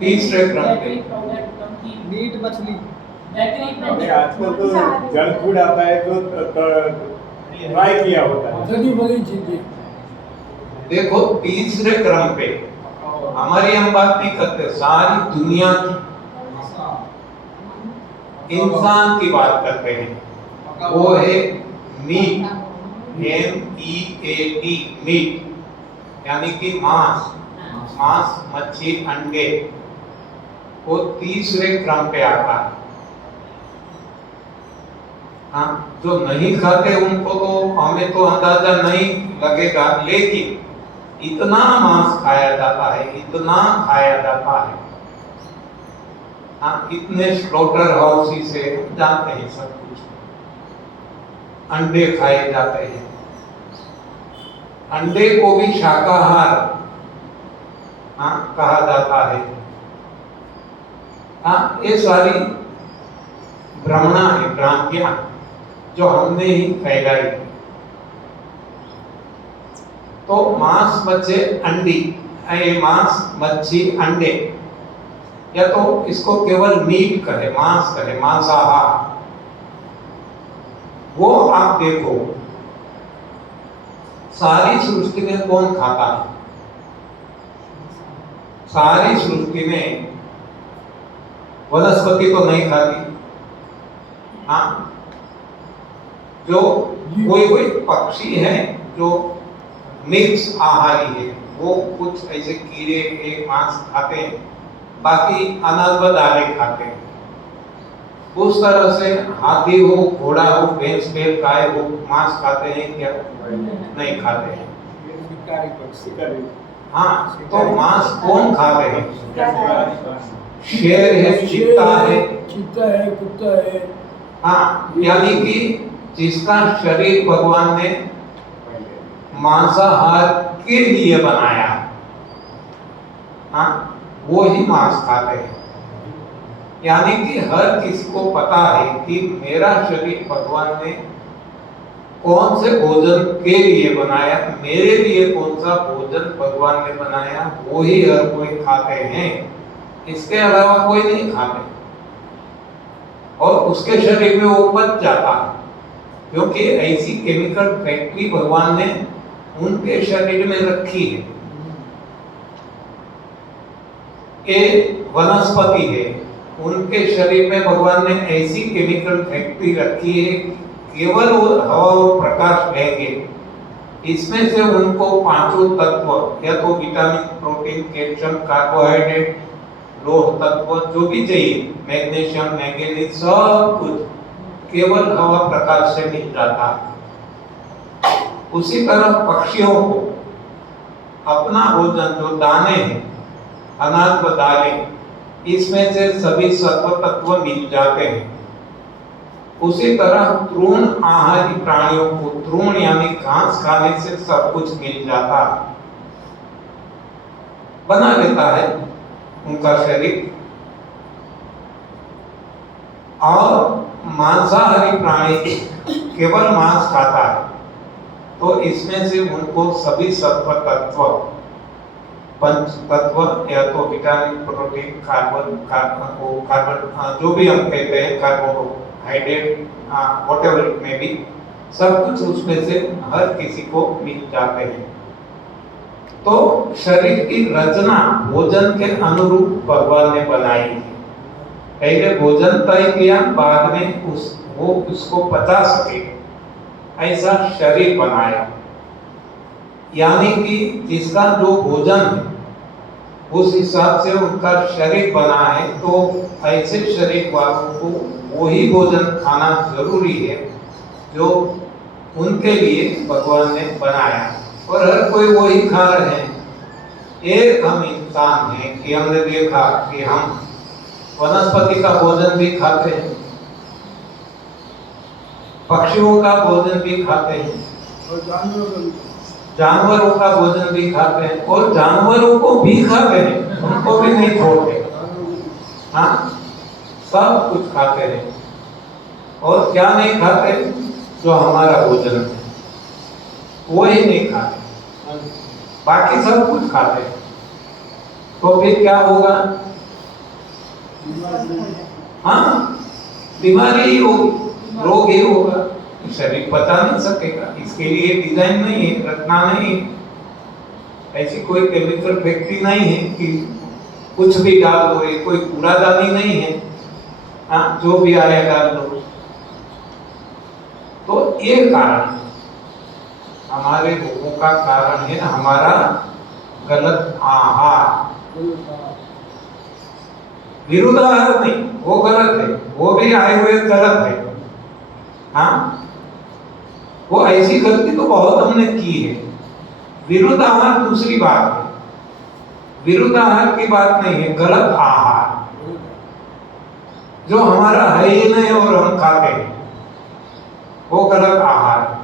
तीसरे क्रम पे मीट मछली। अरे आजकल तो जंक फूड आता है जो ट्राई किया होता है। सभी बड़ी चीजें। देखो तीसरे क्रम पे हमारी हम बात नहीं करते, सारी दुनिया की इंसान की बात करते हैं। वो है मीट, MEAT, मीट यानी कि मांस, मांस मच्छी अंडे, वो तीसरे क्रम पे आता है। हाँ, जो नहीं खाते उनको तो हमें तो अंदाजा नहीं लगेगा, लेकिन इतना मांस खाया जाता है, इतना खाया जाता है। हाँ, इतने स्लॉटर हाउस से जानते हैं सब कुछ। अंडे खाए जाते हैं, अंडे को भी शाकाहार हाँ कहा जाता है। हाँ, ये सारी भ्रमणा है, भ्रांतियां जो हमने ही फैलाई। तो मांस मच्छी अंडी, मांस मच्छी अंडे, या तो इसको केवल मीट कहे, मांस कहे, मांसाहार। वो आप देखो सारी सृष्टि में कौन खाता है? सारी सृष्टि में वनस्पति तो नहीं खाती। हाँ, जो कोई कोई पक्षी है जो मिक्स आहारी है, वो कुछ ऐसे कीड़े के मांस खाते हैं, बाकी अनाज व दालें खाते हैं। उस तरह से हाथी हो, घोड़ा हो, भैंस बैल गाय हो, मांस खाते हैं क्या? नहीं खाते हैं। हाँ, तो मांस कौन खाते हैं? शेर है, चीता है, कुत्ता है। हाँ, यानी कि जिसका शरीर भगवान ने मांसाहार के लिए बनाया, हाँ, वो ही मांस खाते हैं। यानी कि हर किसी को पता है कि मेरा शरीर भगवान ने कौन से भोजन के लिए बनाया, मेरे लिए कौन सा भोजन भगवान ने बनाया, वो ही हर कोई खाते हैं। इसके अलावा कोई नहीं खाते। और उसके शरीर में वो पच जाता है, क्योंकि ऐसी केमिकल फैक्ट्री भगवान ने उनके शरीर में रखी है। ये वनस्पति है, उनके शरीर में भगवान ने ऐसी केमिकल फैक्ट्री रखी है, केवल वो हवा और प्रकाश लेंगे, इसमें से उनको पांचों तत्व, या तो विटामिन, प्रोटीन, कैल्शियम, कार्बोहाइड्रेट, लोह तत्व जो भी चाहिए, मैग्नीशियम, मैंगनीज, सब कुछ केवल हवा प्रकाश से मिल जाता है। उसी तरह पक्षियों को अपना भोजन जो दाने हैं, अनाज व दालें, इसमें से सभी सत्व तत्व मिल जाते हैं। उसी तरह तृण आहारी प्राणियों को, तृण यानी घास खाने से सब कुछ मिल जाता है, बना लेता है उनका शरीर। और मांसाहारी प्राणी केवल मांस खाता है, तो इसमें से उनको सभी सत्व तत्व, पंच तत्व, या तो विटामिन, प्रोटीन, कार्बन जो भी हम कहते हैं, carbohydrate, whatever it may be, सब कुछ उसमें से हर किसी को मिल जाते हैं। तो शरीर की रचना भोजन के अनुरूप भगवान ने बनाई है। पहले भोजन तय किया, बाद में वो उसको पचा सके, ऐसा शरीर बनाया। यानी कि जिसका जो भोजन है उस हिसाब से उनका शरीर बना है, तो ऐसे शरीर वालों को वही भोजन खाना जरूरी है जो उनके लिए भगवान ने बनाया। और हर कोई वही खा रहे हैं। एक हम इंसान हैं कि हमने देखा कि हम वनस्पति का भोजन भी खाते हैं, पक्षियों का भोजन भी खाते हैं, और जानवरों का भोजन भी खाते हैं, और जानवरों को भी खाते हैं, उनको भी नहीं छोड़ते। हाँ, सब कुछ खाते हैं। और क्या नहीं खाते? जो हमारा भोजन है वो ही नहीं खाते, बाकी सब कुछ खाते हैं। तो फिर क्या होगा? हाँ, बीमारी ही होगी, रोग ही होगा, शरीर पचा नहीं सकेगा। इसके लिए डिजाइन नहीं है, रचना नहीं है, ऐसी कोई केमिकल फैक्ट्री नहीं है कि कुछ भी डाल दो, ये कोई कूड़ादानी नहीं है, हाँ, जो भी आया डाल दो। तो ये कारण हमारे रोगों का कारण है हमारा गलत आहार। विरुद्धाहार नहीं, वो गलत है, वो भी आए हुए गलत है, हाँ, वो ऐसी गलती तो बहुत हमने की है। विरुद्धाहार दूसरी बात है, विरुद्धाहार की बात नहीं है, गलत आहार जो हमारा है ही नहीं और हम खाते हैं, वो गलत आहार है।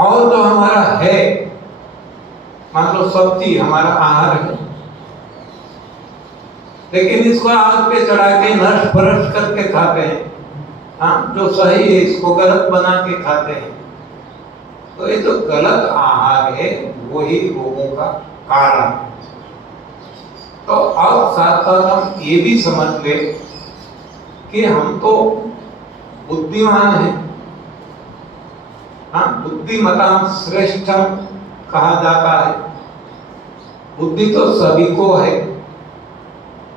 और जो हमारा है, मान लो सब्जी हमारा आहार है, लेकिन इसको आग पे चढ़ा के नष्ट भ्रष्ट करके खाते हैं, हाँ, जो सही है इसको गलत बना के खाते हैं। तो ये जो गलत आहार है वही रोगों का कारण है। तो अब साथ साथ हम ये भी समझ ले कि हम तो बुद्धिमान हैं, हाँ, बुद्धिमतां श्रेष्ठम कहा जाता है। बुद्धि तो सभी को है,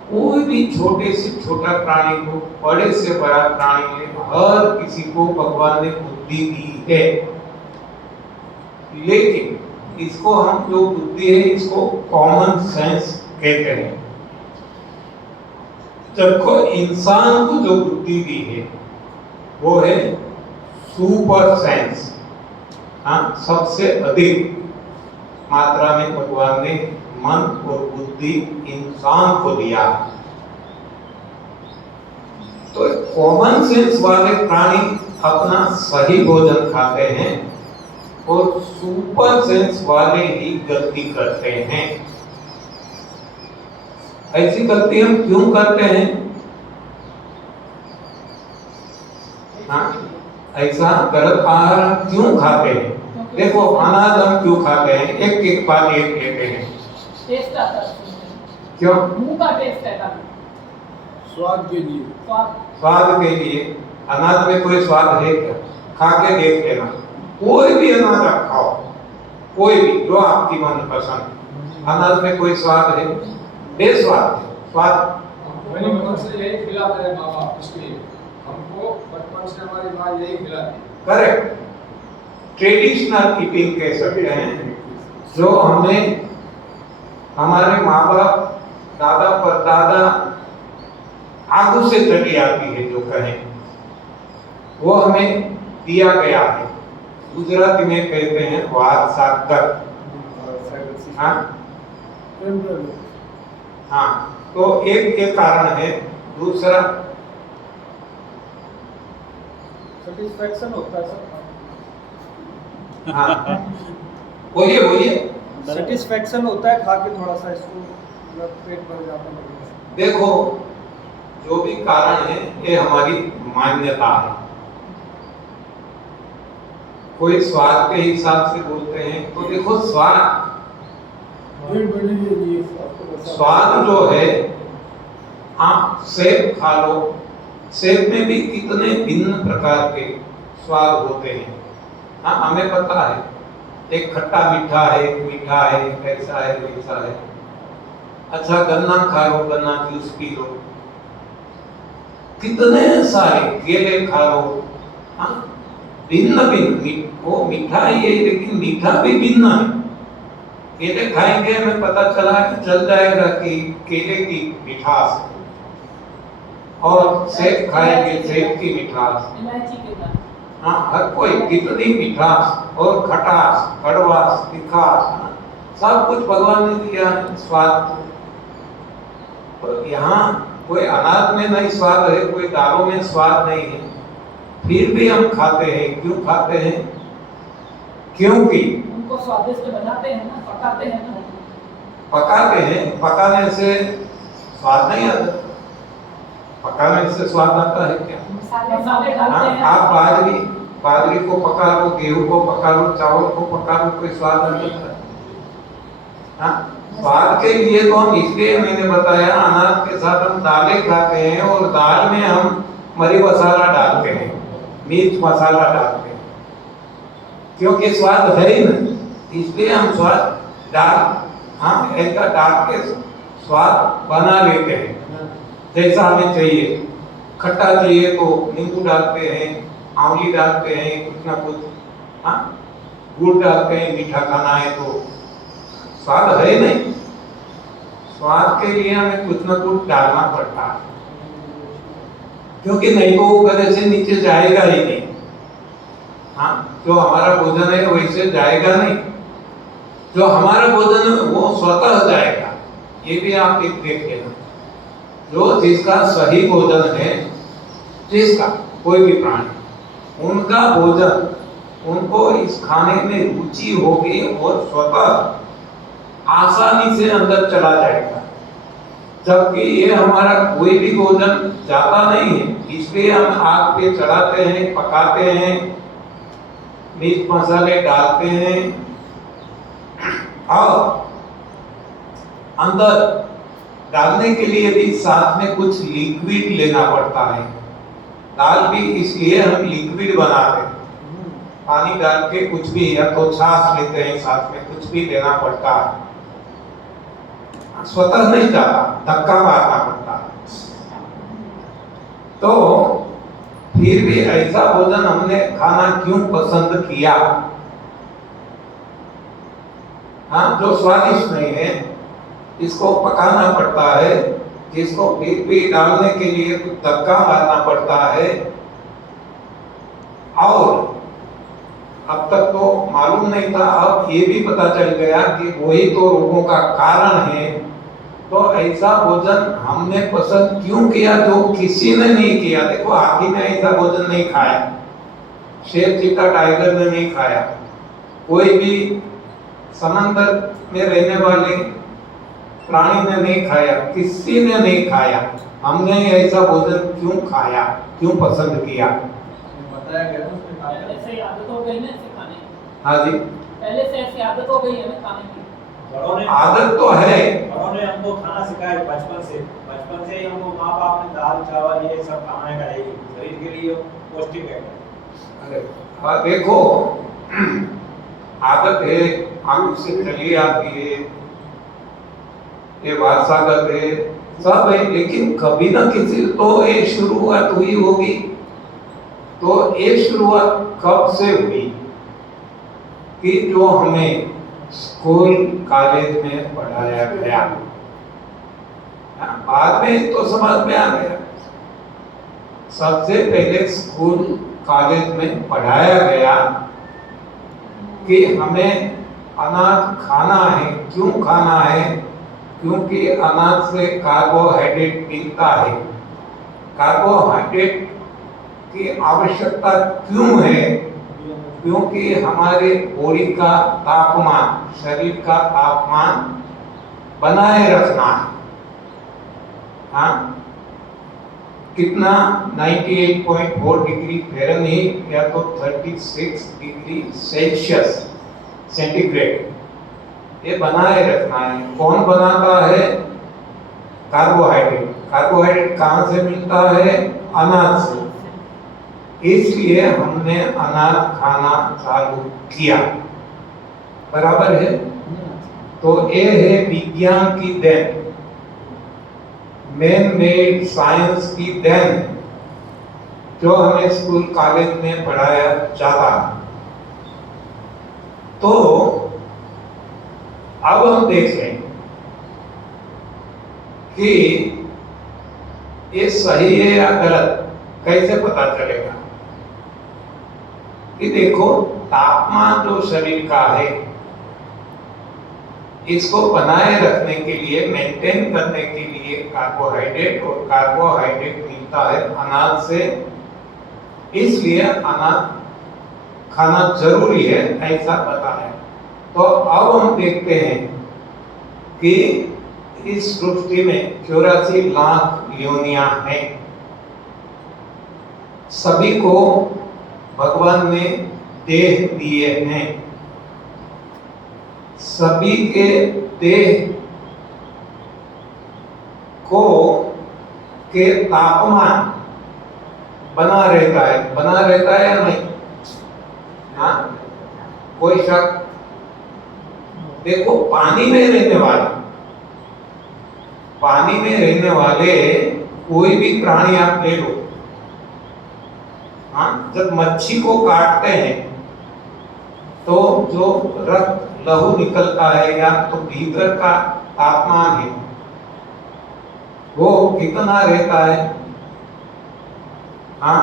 कोई भी छोटे से छोटा प्राणी को, बड़े से बड़ा प्राणी में हर किसी को भगवान ने बुद्धि दी है। लेकिन इसको हम जो बुद्धि है इसको कॉमन सेंस कहते हैं। जबको इंसान को जो बुद्धि दी है वो है सुपर सेंस, हाँ, सबसे अधिक मात्रा में भगवान ने मन और बुद्धि इंसान को दिया। तो कॉमन सेंस वाले प्राणी अपना सही भोजन खाते हैं और सुपर सेंस वाले ही गलती करते हैं। ऐसी गलती हम क्यों करते हैं? हाँ, ऐसा गलत आहार हम क्यों खाते हैं? देखो, अनाज हम क्यों खाते हैं? एक एक बात एक लेते हैं, टेस्ट आता है, क्यों? मुंह का टेस्ट है, स्वाद के लिए। स्वाद के लिए। अनाज में कोई स्वाद है क्या? खा के देख लेना, कोई भी अनाज आप खाओ, कोई भी जो आपकी मन पसंद, अनाज में कोई स्वाद है? बेस्वाद है। स्वाद मैंने बचपन से यही खिलाते हैं माँ बाप, इसलिए हमको बचपन से हमारी माँ यही खिलाती। करेक्ट, ट्रेडिशनल ईटिंग कह सकते हैं, जो हमने हमारे माँ बाप, दादा परदादा आगू से चली आती है, जो कहें वो हमें दिया गया है। गुजराती में कहते हैं वारसागत, हाँ हाँ। तो एक ये कारण है। दूसरा सेटिस्फैक्शन होता है सर। हाँ, बोलिए बोलिए। सेटिस्फैक्शन होता है खा के, थोड़ा सा इसको मतलब पेट भर जाता है। देखो, जो भी कारण है ये हमारी मान्यता है। कोई स्वाद के हिसाब से बोलते हैं, तो देखो स्वाद स्वाद जो है, आप सेब खा लो, सेब में भी कितने भिन्न प्रकार के स्वाद होते हैं, हाँ, हमें पता है। एक खट्टा मीठा है, एक मीठा है, एक ऐसा है, वैसा है। अच्छा, गन्ना खा लो, गन्ना जूस पी लो, कितने सारे केले खा लो, हाँ, भिन्न भिन्न। वो मीठा ही है, लेकिन मीठा भी भिन्न है। केले खाएंगे, हमें पता चल जाएगा कि केले की मिठास, और सेब खाएंगे, सेब की मिठास, इलायची के साथ, हाँ, हर कोई कितनी मिठास और खटास, कड़वास, तीखास, हाँ, सब कुछ भगवान ने दिया है स्वाद। तो यहाँ कोई अनाज में नहीं स्वाद है, कोई दालों में स्वाद नहीं है, फिर भी हम खाते हैं। क्यों खाते हैं? क्योंकि उनको स्वादिष्ट बनाते हैं ना, पकाते हैं ना। पकाते हैं, पकाने से स्वाद नहीं आता। पकाने से स्वाद आता है क्या? मसाले डालते हाँ, हैं। आप बाजरी को पका लो, गेहूं को पका लो, चावल को पका लो, कोई स्वाद नहीं आता। हाँ, स्वाद के लिए तो हम इसलिए मैंने बताया अनाज के साथ हम दालें खाते हैं और दाल में हम मरी मसाला डालते हैं, मिर्च मसाला डालते हैं, क्योंकि स्वाद है ही नहीं, इसलिए हम स्वाद हाँ ऐसा डाल के स्वाद बना लेते हैं जैसा हमें चाहिए। खट्टा चाहिए तो नींबू डालते हैं, आंवली डालते हैं, कुछ ना कुछ, हाँ गुड़ डालते हैं, मीठा खाना है तो स्वाद है नहीं, स्वाद के लिए हमें कुछ ना कुछ डालना पड़ता है, क्योंकि नहीं तो वो गले से नीचे जाएगा ही नहीं। हाँ, जो हमारा भोजन है वैसे जाएगा नहीं, जो हमारा भोजन है वो स्वतः जाएगा। ये भी आप देख लेना, जो जिसका सही भोजन है, जिसका कोई भी प्राणी, उनका भोजन उनको इस खाने में रुचि होगी और स्वतः आसानी से अंदर चला जाएगा, जबकि ये हमारा कोई भी भोजन जाता नहीं है, इसलिए हम आग पे चढ़ाते हैं, पकाते हैं, मिर्च मसाले डालते हैं और अंदर डालने के लिए भी साथ में कुछ लिक्विड लेना पड़ता है। दाल भी इसलिए हम लिक्विड बनाते हैं, पानी डाल के कुछ भी, या तो छाछ लेते हैं, साथ में कुछ भी लेना पड़ता है, स्वतः नहीं जाता, धक्का मारना पड़ता है। तो फिर भी ऐसा भोजन हमने खाना क्यों पसंद किया? हाँ, जो स्वादिष्ट नहीं है, इसको पकाना पड़ता है, जिसको फिर भी डालने के लिए कुछ धक्का मारना पड़ता है, और अब तक तो मालूम नहीं था, अब ये भी पता चल गया कि वही तो रोगों का कारण है। तो ऐसा भोजन हमने पसंद क्यों किया जो किसी ने नहीं किया? देखो, हाथी ने ऐसा भोजन नहीं खाया, शेर चीता टाइगर ने नहीं खाया, कोई भी समंदर में रहने वाले प्राणी ने नहीं खाया, किसी ने नहीं खाया। हमने ऐसा भोजन क्यों खाया, क्यों पसंद किया? बताया गया उसमें पहले से ही आदत हो गई ना इसे खाने की। हाँ जी, पहले से ऐसी आदत हो गई है ना खाने की। बड़ों ने आदत तो है, बड़ों ने हमको खाना सिखाया बचपन से ही हमको माँ बाप ने दाल चावल ये सब खाने का है, शरीर के लिए पौष्टिक है। अरे हाँ, देखो आदत है, आंख से चली आती है, ये वारसागत है, सब है, लेकिन कभी ना किसी तो ये शुरुआत हुई होगी। तो ये शुरुआत कब से हुई कि जो हमें स्कूल कॉलेज में पढ़ाया गया, बाद में तो समझ में आ गया। सबसे पहले स्कूल कॉलेज में पढ़ाया गया कि हमें अनाज खाना है। क्यों खाना है? क्योंकि अनाज से कार्बोहाइड्रेट मिलता है। कार्बोहाइड्रेट की आवश्यकता क्यों है? क्योंकि हमारे बॉडी का तापमान, शरीर का तापमान बनाए रखना है। हाँ, कितना 98.4 डिग्री फ़ारेनहीट या तो 36 डिग्री सेल्सियस सेंटीग्रेड, ये बनाए रखना है। कौन बनाता है? कार्बोहाइड्रेट। कार्बोहाइड्रेट कहाँ से मिलता है? अनाज से। इसलिए हमने अनाज खाना चालू किया, बराबर है। तो ये है विज्ञान की देन, मैन मेड साइंस की देन, जो हमें स्कूल कॉलेज में पढ़ाया जाता है। तो अब हम देख लें कि ये सही है या गलत, कैसे पता चलेगा? कि देखो, तापमान जो शरीर का है, इसको बनाए रखने के लिए, मेंटेन करने के लिए कार्बोहाइड्रेट, और कार्बोहाइड्रेट मिलता है अनाज से। इसलिए अनाज खाना जरूरी है, ऐसा पता है। तो अब हम देखते हैं कि इस सृष्टि में 84 लाख योनियां हैं। सभी को भगवान ने देह दिए हैं, सभी के देह को के तापमान बना रहता है या नहीं? हाँ, कोई शक? देखो, पानी में रहने वाले कोई भी प्राणी आप ले लो। हाँ, जब मच्छी को काटते हैं तो जो रक्त लहू निकलता है या तो भीतर का तापमान है वो कितना रहता है? हाँ,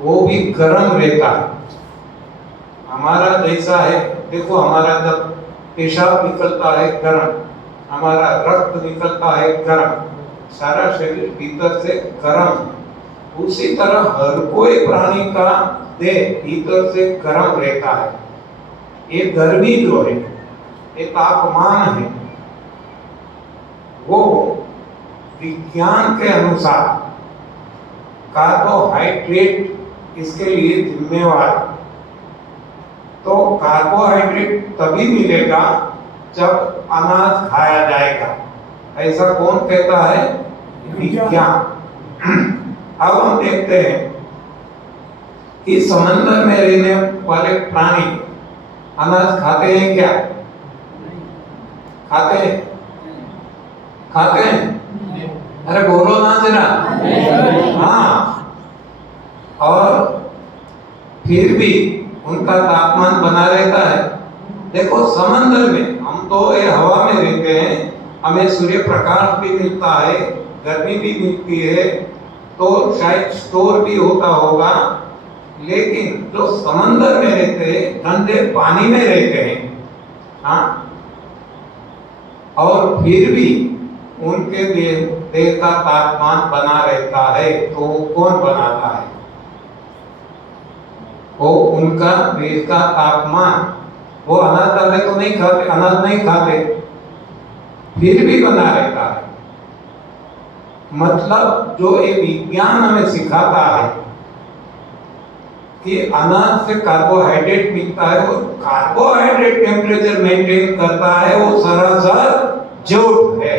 वो भी गर्म रहता है। हमारा जैसा है, देखो, हमारा जब पेशाब निकलता है गर्म, हमारा रक्त निकलता है गर्म, सारा शरीर भीतर से गर्म। उसी तरह हर कोई प्राणी का देह भीतर से गर्म रहता है। ये गर्मी जो है, ये तापमान है, वो विज्ञान के अनुसार कार्बोहाइड्रेट इसके लिए जिम्मेवार। तो कार्बोहाइड्रेट तभी मिलेगा जब अनाज खाया जाएगा, ऐसा कौन कहता है? विज्ञान। अब हम देखते हैं कि समंदर में रहने वाले प्राणी अनाज खाते हैं क्या? खाते हैं? अरे बोलो ना जरा। हाँ, और फिर भी उनका तापमान बना रहता है। देखो, समंदर में हम तो ये हवा में रहते हैं, हमें सूर्य प्रकाश भी मिलता है, गर्मी भी मिलती है, तो शायद स्टोर भी होता होगा। लेकिन जो समंदर में रहते हैं, ठंडे पानी में रहते हैं, हाँ, और फिर भी उनके देह का तापमान बना रहता है, तो कौन बनाता है? वो उनका देह का तापमान। वो अनाज डाले तो नहीं खाते, अनाज नहीं खाते, फिर भी बना रहता है। मतलब जो ये विज्ञान हमें सिखाता है कि अनाज से कार्बोहाइड्रेट मिलता है, वो कार्बोहाइड्रेट टेम्परेचर मेंटेन करता है, वो सरासर झूठ है,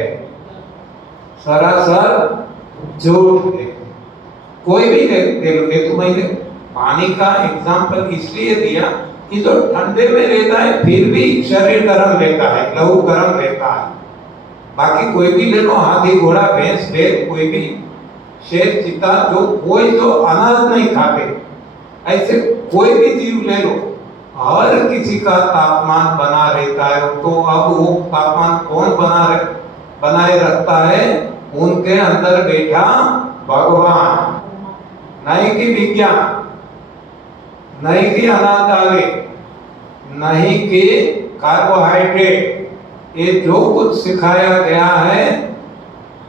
सरासर झूठ है। कोई भी ले लो, ये तो मैंने पानी का एग्जाम्पल इसलिए दिया कि जो ठंडे में रहता है फिर भी शरीर गर्म रहता है, लहू गर्म रहता है। बाकी कोई भी ले लो, हाथी, घोड़ा, भैंस, बैल, कोई भी, शेर, चीता, जो अनाज नहीं खाते, ऐसे कोई भी जीव ले लो, हर किसी का तापमान बना रहता है। तो अब वो तापमान कौन बनाए रखता है? उनके अंदर बैठा भगवान, नहीं कि विज्ञान, नहीं कि अनाज डाले, नहीं कि कार्बोहाइड्रेट। ये जो कुछ सिखाया गया है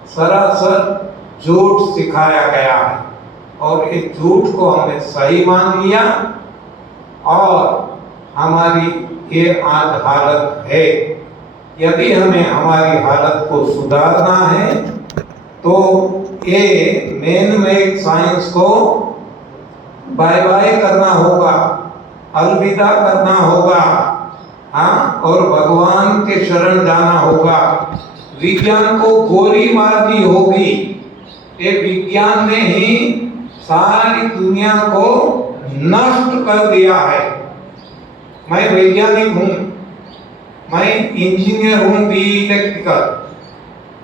सरासर झूठ सिखाया गया है, और इस झूठ को हमने सही मान लिया और हमारी ये आज हालत है। यदि हमें हमारी हालत को सुधारना है तो ये मैन-मेड साइंस को बाय बाय करना होगा, अलविदा करना होगा, हाँ, और भगवान के शरण जाना होगा। विज्ञान को गोली मार दी होगी। ये विज्ञान ने ही सारी दुनिया को नष्ट कर दिया है। मैं वैज्ञानिक हूँ, मैं इंजीनियर हूँ, बी इलेक्ट्रिकल।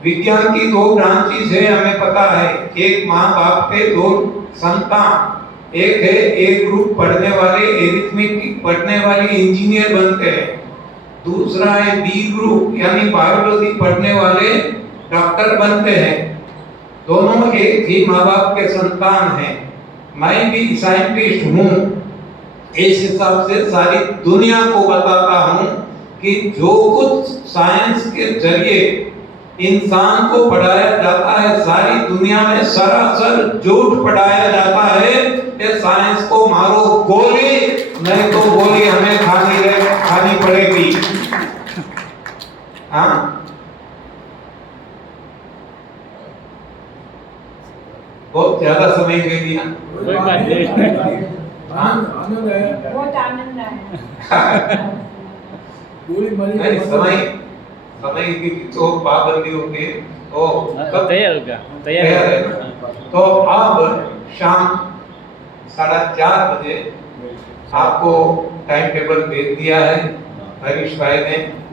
विज्ञान की दो ब्रांचेस है, हमें पता है। एक माँ बाप के दो संतान, एक है ए ग्रुप पढ़ने वाले, एरिथमेटिक पढ़ने वाले इंजीनियर बनते हैं, दूसरा है बी ग्रुप यानी बायोलॉजी पढ़ने वाले डॉक्टर बनते हैं। दोनों एक ही माँ बाप के संतान हैं। मैं भी साइंटिस्ट हूँ। इस हिसाब से सारी दुनिया को बताता हूँ कि जो कुछ साइंस के जरिए इंसान को पढ़ाया जाता है, सारी दुनिया में सरासर झूठ पढ़ाया जाता है। ये साइंस को मारो गोली, नहीं तो गोली हमें खानी पड़ेगी। हाँ, बहुत ज्यादा समय ले लिया। बहुत आनंद आया। गोली मारी नहीं समय समय की जो पाबंदी होती है वो कब तैयार हो गया तैयार है ना? तो अब शाम 4:30 बजे आपको टाइम टेबल भेज दिया है हरीश भाई ने